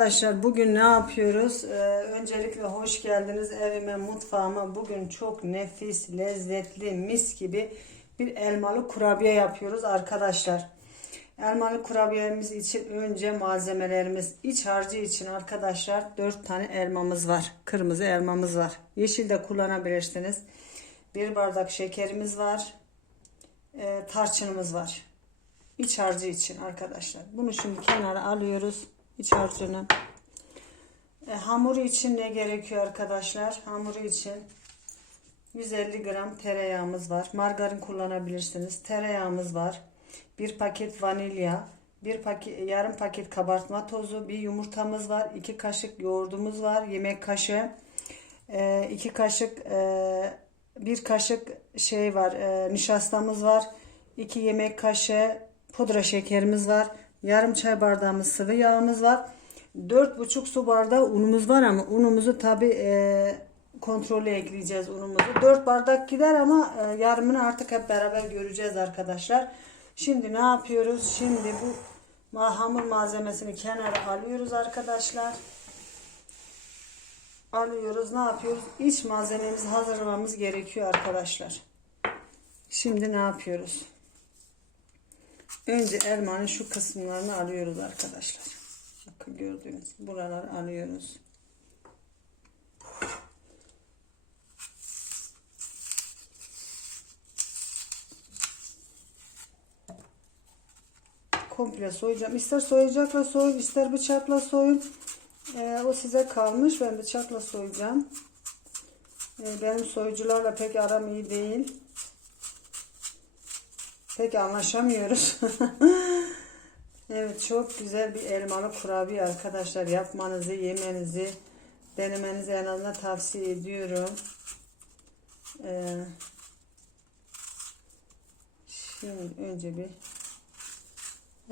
Arkadaşlar bugün ne yapıyoruz? Ee, öncelikle hoş geldiniz evime, mutfağıma. Bugün çok nefis, lezzetli, mis gibi bir elmalı kurabiye yapıyoruz arkadaşlar. Elmalı kurabiyemiz için önce malzemelerimiz, iç harcı için arkadaşlar 4 tane elmamız var. Kırmızı elmamız var. Yeşil de kullanabilirsiniz. Bir bardak şekerimiz var. Ee, tarçınımız var. İç harcı için arkadaşlar. Bunu şimdi kenara alıyoruz. İç harcını. E, hamuru için ne gerekiyor arkadaşlar? Hamuru için 150 gram tereyağımız var. Margarin kullanabilirsiniz. Tereyağımız var. Bir paket vanilya, bir paket yarım paket kabartma tozu, bir yumurtamız var. 2 kaşık yoğurdumuz var. Yemek kaşığı. E, iki kaşık e, bir kaşık şey var. E, nişastamız var. 2 yemek kaşığı pudra şekerimiz var. Yarım çay bardağımız sıvı yağımız var. 4,5 su bardağı unumuz var ama unumuzu tabi e, kontrollü ekleyeceğiz unumuzu. 4 bardak gider ama e, yarımını artık hep beraber göreceğiz arkadaşlar. Şimdi ne yapıyoruz? Şimdi bu hamur malzemesini kenara alıyoruz arkadaşlar. Alıyoruz. Ne yapıyoruz? İç malzememizi hazırlamamız gerekiyor arkadaşlar. Şimdi ne yapıyoruz? Önce elmanın şu kısımlarını alıyoruz arkadaşlar. Bakın gördüğünüz buraları alıyoruz. Komple soyacağım. İster soyacakla soyun, ister bıçakla soyun. Ee, o size kalmış. Ben bıçakla soyacağım. Ee, benim soyucularla pek aram iyi değil. Pek anlaşamıyoruz. evet çok güzel bir elmalı kurabiye arkadaşlar. Yapmanızı, yemenizi, denemenizi en azından tavsiye ediyorum. Ee, şimdi önce bir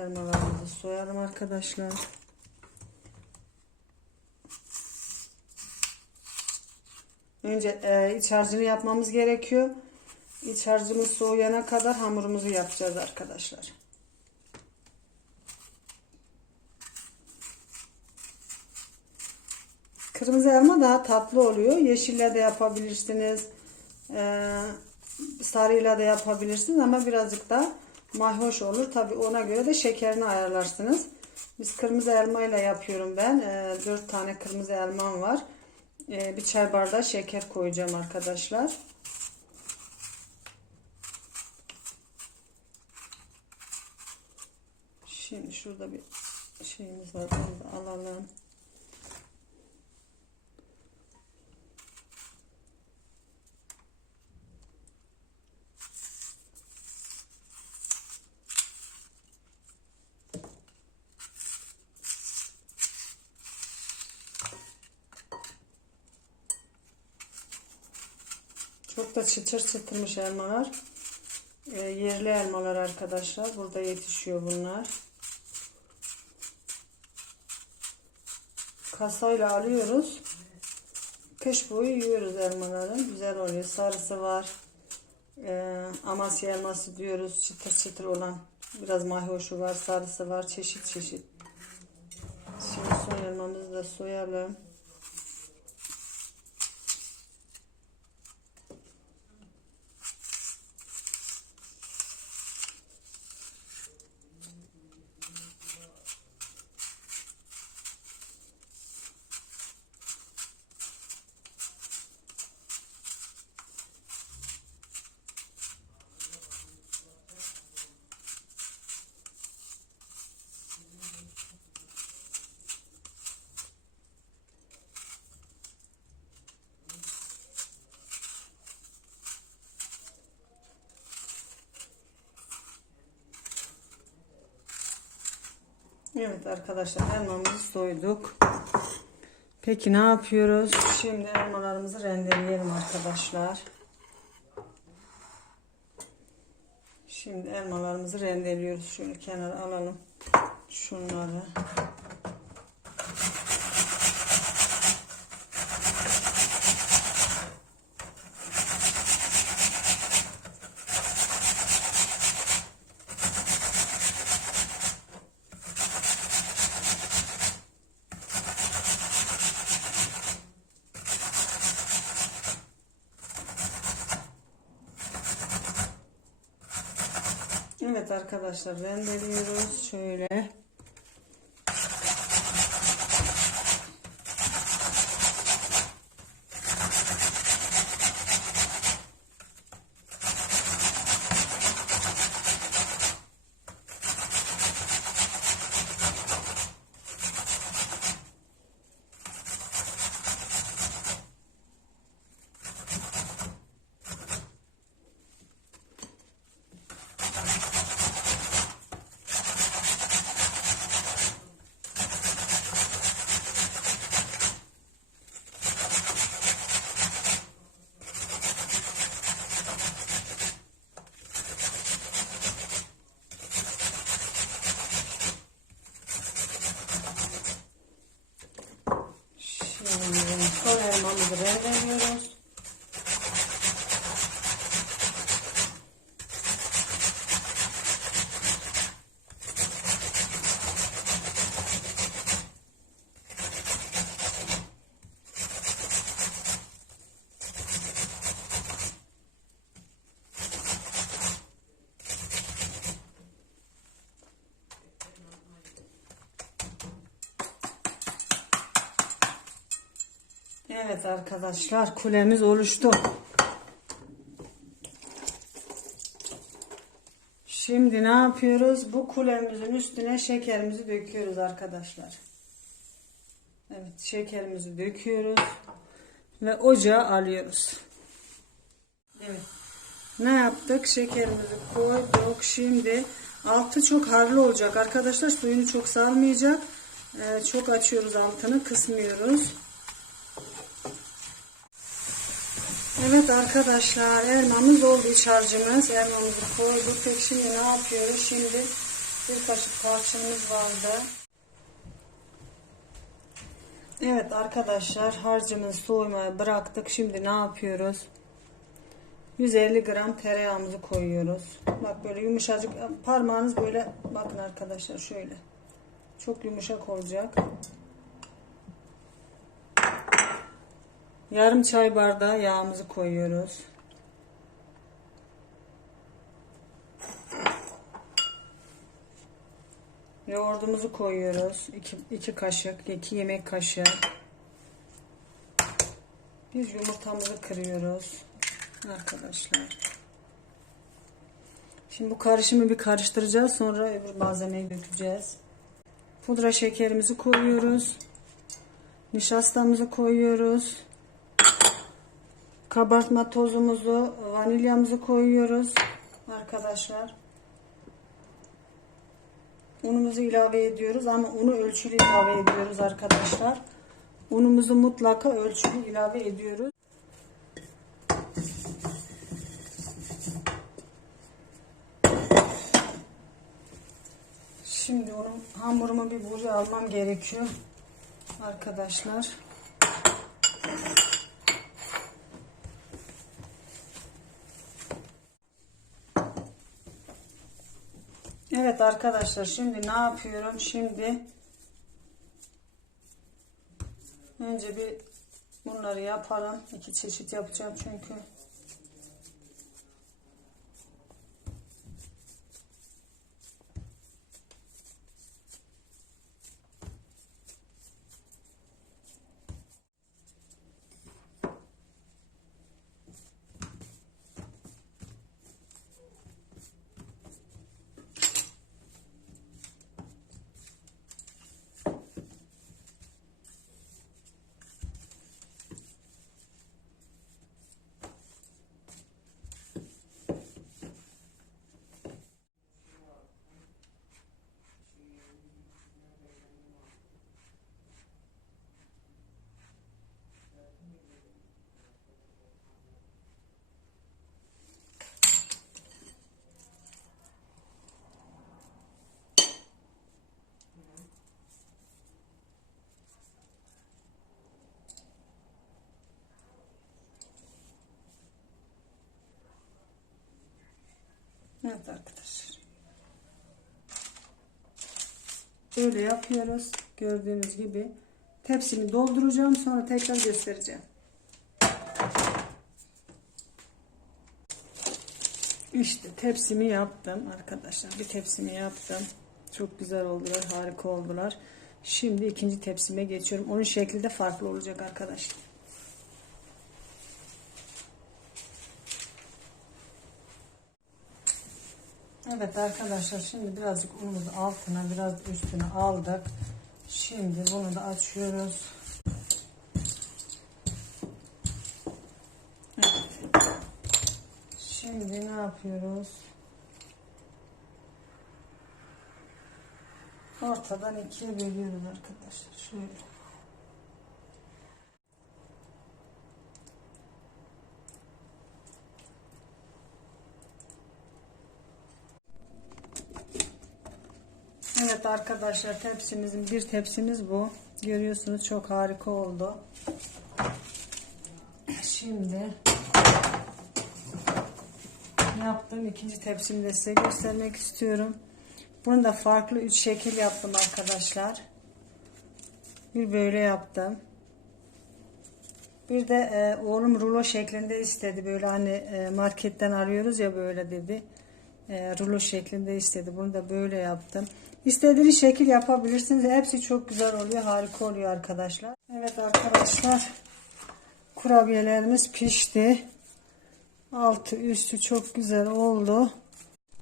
elmalarımızı soyalım arkadaşlar. Önce e, iç harcını yapmamız gerekiyor. İç harcımız soğuyana kadar hamurumuzu yapacağız arkadaşlar. Kırmızı elma daha tatlı oluyor. Yeşille de yapabilirsiniz. Ee, sarıyla da yapabilirsiniz ama birazcık da mayhoş olur. Tabi ona göre de şekerini ayarlarsınız. Biz kırmızı elma ile yapıyorum ben. Ee, 4 tane kırmızı elmam var. Ee, bir çay bardağı şeker koyacağım arkadaşlar. Şimdi şurada bir şeyimiz var. Onu da alalım. Çok da çıtır çıtırmış elmalar. Ee, yerli elmalar arkadaşlar. Burada yetişiyor bunlar. Kasayla alıyoruz. Kış boyu yiyoruz elmaları. Güzel oluyor. Sarısı var. Ee, Amasya elması diyoruz. Çıtır çıtır olan. Biraz mayhoşu var. Sarısı var. Çeşit çeşit. Şimdi son elmamızı da soyalım. Evet arkadaşlar elmamızı soyduk. Peki ne yapıyoruz? Şimdi elmalarımızı rendeleyelim arkadaşlar. Şimdi elmalarımızı rendeliyoruz. Şöyle kenara alalım. Şunları. Evet arkadaşlar rendeliyoruz şöyle. Şimdi son elmamızı rendeliyoruz. Evet arkadaşlar kulemiz oluştu. Şimdi ne yapıyoruz? Bu kulemizin üstüne şekerimizi döküyoruz arkadaşlar. Evet şekerimizi döküyoruz ve ocağa alıyoruz. Evet. Ne yaptık? Şekerimizi koyduk. Şimdi altı çok harlı olacak arkadaşlar. Suyunu çok salmayacak. Ee, çok açıyoruz altını, kısmıyoruz. Evet arkadaşlar elmamız oldu iç harcımız. Elmamızı koyduk. Peki şimdi ne yapıyoruz? Şimdi bir kaşık tarçınımız vardı. Evet arkadaşlar harcımızı soymaya bıraktık. Şimdi ne yapıyoruz? 150 gram tereyağımızı koyuyoruz. Bak böyle yumuşacık parmağınız böyle bakın arkadaşlar şöyle. Çok yumuşak olacak. Yarım çay bardağı yağımızı koyuyoruz. Yoğurdumuzu koyuyoruz. 2, 2 kaşık, 2 yemek kaşığı. Bir yumurtamızı kırıyoruz. Arkadaşlar. Şimdi bu karışımı bir karıştıracağız. Sonra öbür malzemeyi dökeceğiz. Pudra şekerimizi koyuyoruz. Nişastamızı koyuyoruz. Kabartma tozumuzu, vanilyamızı koyuyoruz arkadaşlar. Unumuzu ilave ediyoruz ama unu ölçülü ilave ediyoruz arkadaşlar. Unumuzu mutlaka ölçülü ilave ediyoruz. Şimdi onun hamurumu bir buraya almam gerekiyor arkadaşlar. Evet arkadaşlar şimdi ne yapıyorum? Şimdi önce bir bunları yapalım. İki çeşit yapacağım çünkü. Evet arkadaşlar. Böyle yapıyoruz. Gördüğünüz gibi. Tepsimi dolduracağım. Sonra tekrar göstereceğim. İşte tepsimi yaptım arkadaşlar. Bir tepsimi yaptım. Çok güzel oldular. Harika oldular. Şimdi ikinci tepsime geçiyorum. Onun şekli de farklı olacak arkadaşlar. Evet arkadaşlar şimdi birazcık unumuzu altına biraz üstüne aldık. Şimdi bunu da açıyoruz. Şimdi ne yapıyoruz? Ortadan ikiye bölüyoruz arkadaşlar. Şöyle. Evet arkadaşlar tepsimizin bir tepsimiz bu. Görüyorsunuz çok harika oldu. Şimdi yaptım. ikinci tepsimi de size göstermek istiyorum. Bunu da farklı üç şekil yaptım arkadaşlar. Bir böyle yaptım. Bir de e, oğlum rulo şeklinde istedi. Böyle hani e, marketten arıyoruz ya böyle dedi. E, rulo şeklinde istedi. Bunu da böyle yaptım. İstediğiniz şekil yapabilirsiniz. Hepsi çok güzel oluyor. Harika oluyor arkadaşlar. Evet arkadaşlar. Kurabiyelerimiz pişti. Altı üstü çok güzel oldu.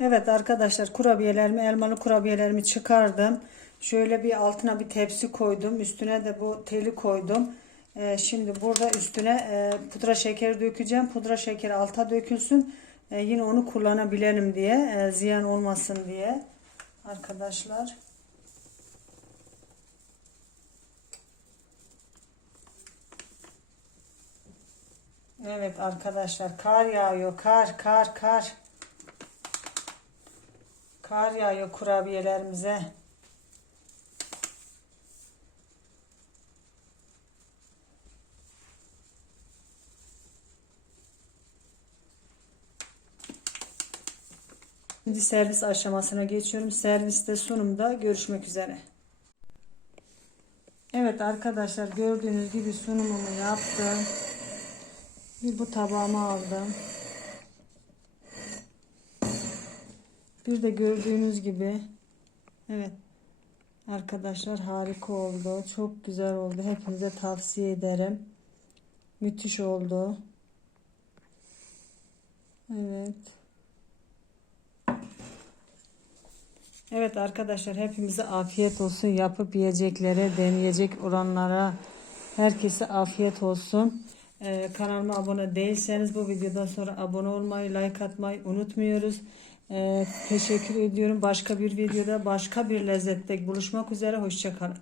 Evet arkadaşlar kurabiyelerimi elmalı kurabiyelerimi çıkardım. Şöyle bir altına bir tepsi koydum. Üstüne de bu teli koydum. Ee, şimdi burada üstüne e, pudra şekeri dökeceğim. Pudra şekeri alta dökülsün. Ee, yine onu kullanabilelim diye. e, ziyan olmasın diye. Arkadaşlar. Evet arkadaşlar kar yağıyor. Kar kar kar. Kar yağıyor kurabiyelerimize. Şimdi servis aşamasına geçiyorum. Serviste sunumda görüşmek üzere. Evet arkadaşlar gördüğünüz gibi sunumumu yaptım. Bir bu tabağıma aldım. Bir de gördüğünüz gibi evet arkadaşlar harika oldu. Çok güzel oldu. Hepinize tavsiye ederim. Müthiş oldu. Evet. Evet arkadaşlar hepimize afiyet olsun. Yapıp yiyeceklere, deneyecek olanlara herkese afiyet olsun. Ee, kanalıma abone değilseniz bu videodan sonra abone olmayı, like atmayı unutmuyoruz. Ee, teşekkür ediyorum. Başka bir videoda başka bir lezzette buluşmak üzere. Hoşçakalın.